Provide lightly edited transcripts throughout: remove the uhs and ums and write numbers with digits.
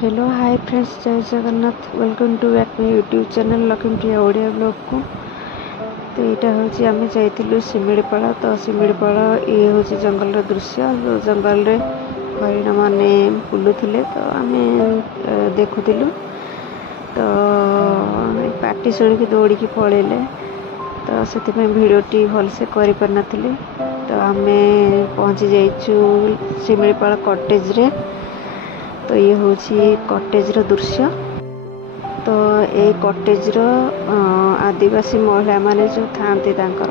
Hello hi friends, जय Jagannath. Welcome to back my YouTube channel Lakshmipriya Odia vlog को। तो यहाँ हूँ आम जाइलु शिमिलीपाल। तो शिमिलीपाल ये हूँ जंगल दृश्य। जंगल रे हरिण मैंने बुलूले तो आम देखुलु। तो पार्टी शुणिकी दौड़ी पलैले तो से भिडटी भलसे कर पार। तो आम पहुँची जाइचु शिमिलीपाल कटेज रे। तो ये हूँ कटेज दृश्य। तो ये कटेज आदिवासी महिला माने जो थांती तांकर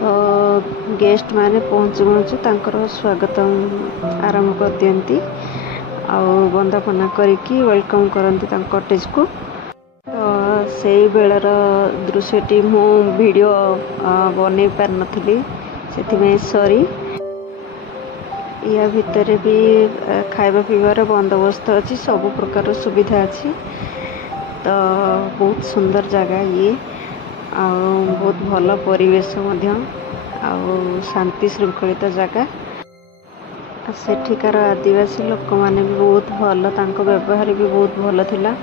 तो गेस्ट माने पहुँचु पहुँचु स्वागत आरंभ कर दियंती आउ बंदापना करिकी वेलकम करती कटेज को। तो से बेलर दृश्यटी मु वीडियो बन पार नथिली से सॉरी। या भितर भी खाଇବା पीबार बंदोबस्त अच्छी, सब प्रकार सुविधा अच्छी। तो बहुत सुंदर जगह ये बहुत भल परिवेश शांति श्रृंखलित जगह। सेठिकार आदिवासी लोक माने भी बहुत भल, तांको व्यवहार भी बहुत भल थिला।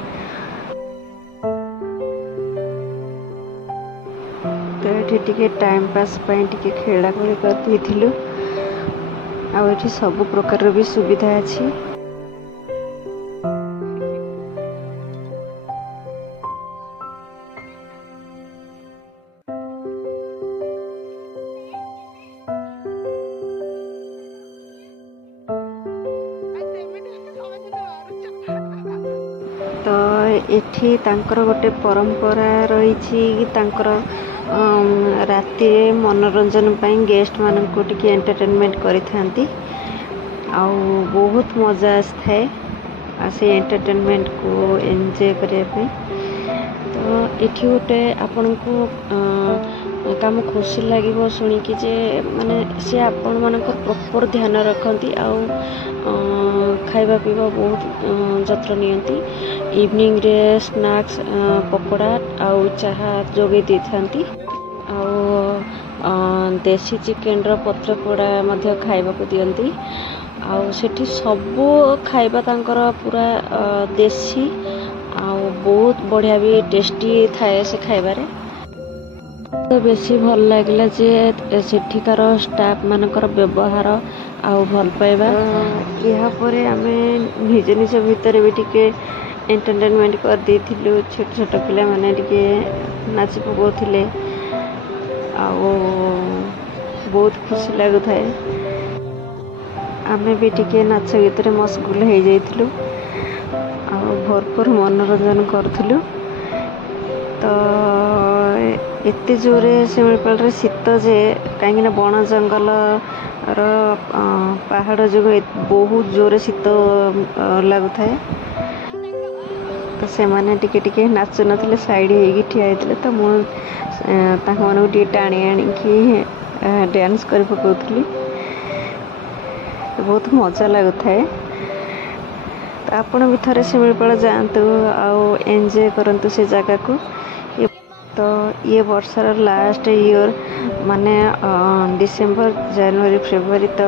तो ये टिके टाइम पास पई टिके खेला खेली करथिलु। आउ सब प्रकार भी सुविधा अच्छी। तो एठी तांकर गोटे परंपरा रही राति मनोरंजन पाई गेस्ट मान को टिके एंटरटेनमेंट करिथांती। आउ बहुत मजा आए से एंटरटेनमेंट को एंजॉय करने। तो एठी गोटे आपण को काम खुशी लगे शुणिकी जे माने सी आपण मानकर प्रॉपर ध्यान रखती आउ खाइबा पीवा बहुत जत्न नियंती। इवनिंग रे स्नैक्स पकोड़ा आउ चाहा जोगे दी थांती। आउ देसी चिकेन रो पत्र पोड़ा मध्य खाइबा को दियंती। आउ सेठी सबो खाइबा तांकर पूरा देसी आउ बहुत बढ़िया भी टेस्टी थाए से खाइबारे। तो बेसी भल लागला जे सेठिकार स्टाफ मानकर व्यवहार आउ भल पाइबा। यहाँ पर आमे निज निज भितर भी टिके एंटरटेनमेंट कर देथिलु। छोट छोट पिला माने टिके नाच पकोथिले आउ बहुत खुशी लागु थाए। आमे भी टिके नाच गीत रे मशगुल हो जाइथिलु आउ भरपूर मनोरंजन करथिलु। तो एते जोरे शिमिलीपाल रे शीत जे कहीं बण जंगल पहाड़ जो बहुत जोरे शीत लगु थाए। तो से माने टिके टिके नाचु नथिले, साइड हेगी ठिया हेतिले। तो मु तांको माने टिके टाणी आनी कि डांस कर पकोथली। बहुत मजा लगु थाए। तो आपण भी थरे शिमिलीपाल जातु आउ एंजॉय करंतु से जगह को। तो ये वर्षार लास्ट ईयर माने डिसेंबर जनवरी फेब्रुआरी तो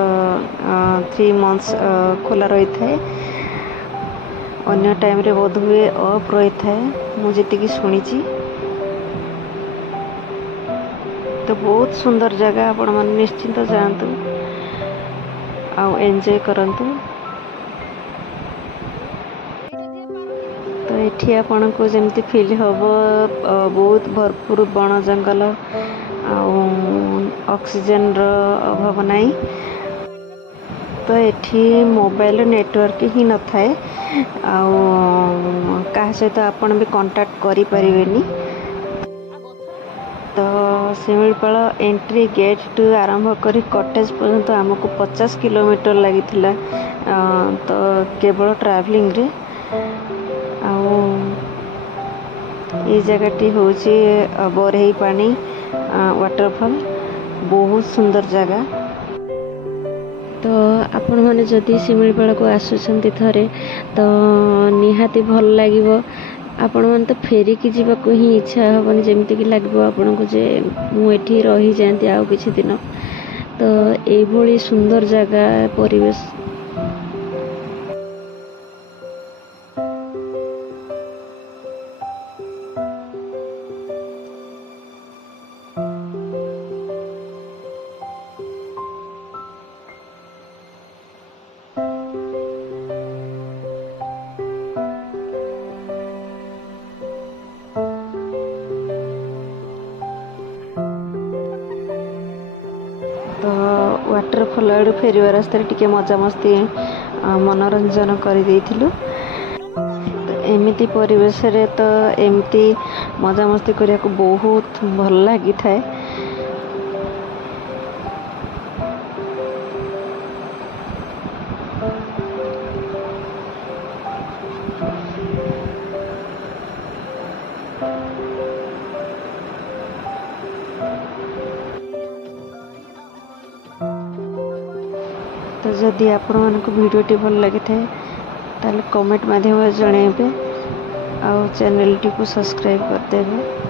3 मंथ्स खोला रही थाए। अन्य टाइम रे बोध हुए ऑफ रही थाए मुझे टिकी सुनिची। तो बहुत सुंदर जगह, आपण माने निश्चिंत जातु आउ एंजॉय करंतु। तो एठी आपण को जमती फील हबो बहुत भरपूर बण जंगल ऑक्सीजन रो अभाव नहीं। तो एठी मोबाइल नेटवर्क ही न थाए कहा सहित आपण भी कांटेक्ट करि परिबेनी। तो शिमिलीपाल एंट्री गेट टू आरंभ करी कटेज पर्यंत आमको 50 किलोमीटर लगी। तो केवल ट्रैवलिंग रे ये जगहटी हूँ बरही पानी वाटरफॉल, बहुत सुंदर जगह। तो आपण मैंने जदि शिमिलीपाल को आसुचंती थरे तो निहाती भल लागिवो। आपण मन तो फेरिकी जीवाको ही इच्छा हेबनी, जेमती कि लागबो आपण को जे मु एठी रही जांती आउ किछि दिन। तो एई भली सुंदर जगह परिवेश ଜଙ୍ଗଲ आड़ू फेरवा रास्ता टिके मजामस्ती मनोरंजन कर एमती परिवेश रे तो एमती मजामस्ती करने को बहुत भल लगी थाए। तो जदि आपण मानक वीडियोटी भल लगी थाए ताले कमेंट माध्यम जनइबे आ चैनल टी को सब्सक्राइब कर देबे।